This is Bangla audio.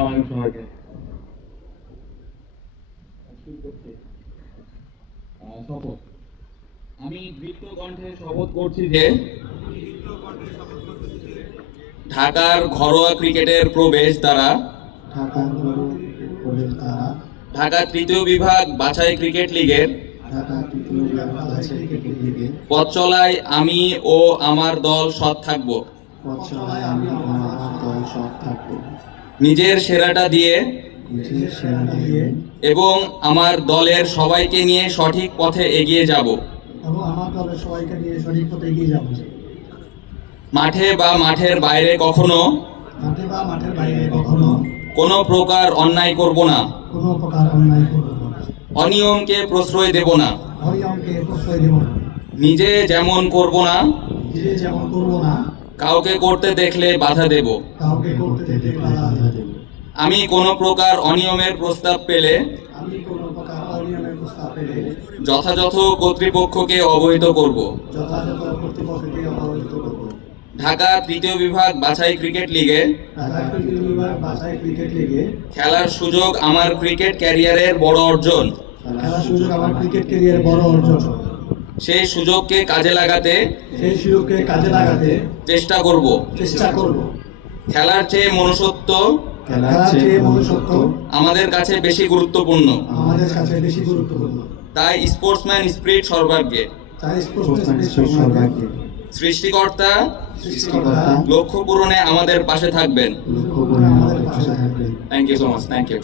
আলাইকুম সবাইকে শপথ আমি বৃত্ত কণ্ঠে শপথ করছি যে ঢাকার ঘরোয়া ক্রিকেটের প্রবেশ দ্বারা ঢাকা প্রবেশ দ্বারা ঢাকা তৃতীয় বিভাগ বাছাই ক্রিকেট লিগের ঢাকা তৃতীয় বাংলাদেশের ক্রিকেট লিগে পথ চলায় আমি ও আমার দল সৎ থাকব। নিজের সেরাটা দিয়ে এবং আমার দলের সবাইকে নিয়ে সঠিক পথে এগিয়ে যাব। মাঠে বা মাঠের বাইরে কখনো কোনো প্রকার অন্যায় করব না। অনিয়মকে প্রশ্রয় দেব না। নিজে যেমন করব না কাউকে করতে দেখলে বাধা দেব। কাউকে করতে দিতে বাধা দেব আমি কোনো প্রকার অনিয়মের প্রস্তাব পেলে যথাযথ কর্তৃপক্ষকে অবহিত করব। ঢাকা তৃতীয় বিভাগ বাছাই ক্রিকেট লিগে খেলার সুযোগ আমার ক্রিকেট ক্যারিয়ারের বড় অর্জন। খেলার সুযোগ আমার ক্রিকেট ক্যারিয়ারে বড় অর্জন। সেই সুযোগকে কাজে লাগাতে সেই সুযোগকে কাজে লাগাতে চেষ্টা করব। চেষ্টা করব। খেলার চেয়ে মনুষ্যত্ব চেয়ে আমাদের কাছে বেশি গুরুত্বপূর্ণ। আমাদের কাছে বেশি গুরুত্বপূর্ণ। তাই স্পোর্টসম্যান স্পিরিট তাই সৌভাগ্য সৃষ্টিকর্তা সৃষ্টিকর্তা লক্ষ্য পূরণে আমাদের পাশে থাকবেন। লক্ষ্য করে আমাদের পাশে থাকবেন। Thank you so much thank you